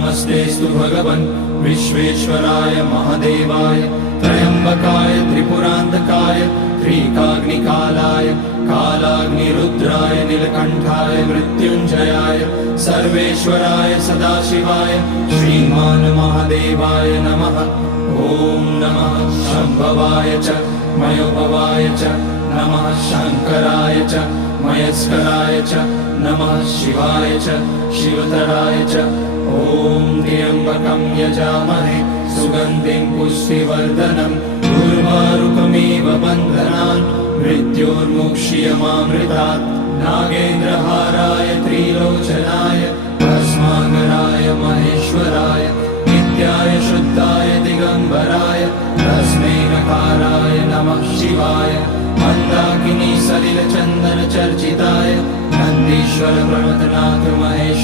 नमस्तेस्तु भगवन् विश्वेश्वराय महादेवाय त्र्यम्बकाय त्रिपुरान्तकाय त्रिकाग्निकालाय कालाग्निरुद्राय नीलकण्ठाय मृत्युञ्जयाय सर्वेश्वराय सदाशिवाय श्रीमान् महादेवाय नमः। ॐ नमः शम्भवाय च मयोभवाय च नमः शङ्कराय च मयस्कराय च नमः शिवाय च शिवतराय च। ॐ त्र्यम्बकं यजामहे सुगन्धिं पुष्टिवर्धनम् उर्वारुकमिव बन्धनान् मृत्योर्मुक्ष्यमामृतात्। नागेन्द्रहाराय त्रिलोचनाय भस्माकराय महेश्वराय नित्याय शुद्धाय दिगम्बराय तस्मै नकाराय नमः शिवाय। मन्दाकिनी सलिलचन्दन चर्चिताय नन्दीश्वर प्रमथनाथ महेश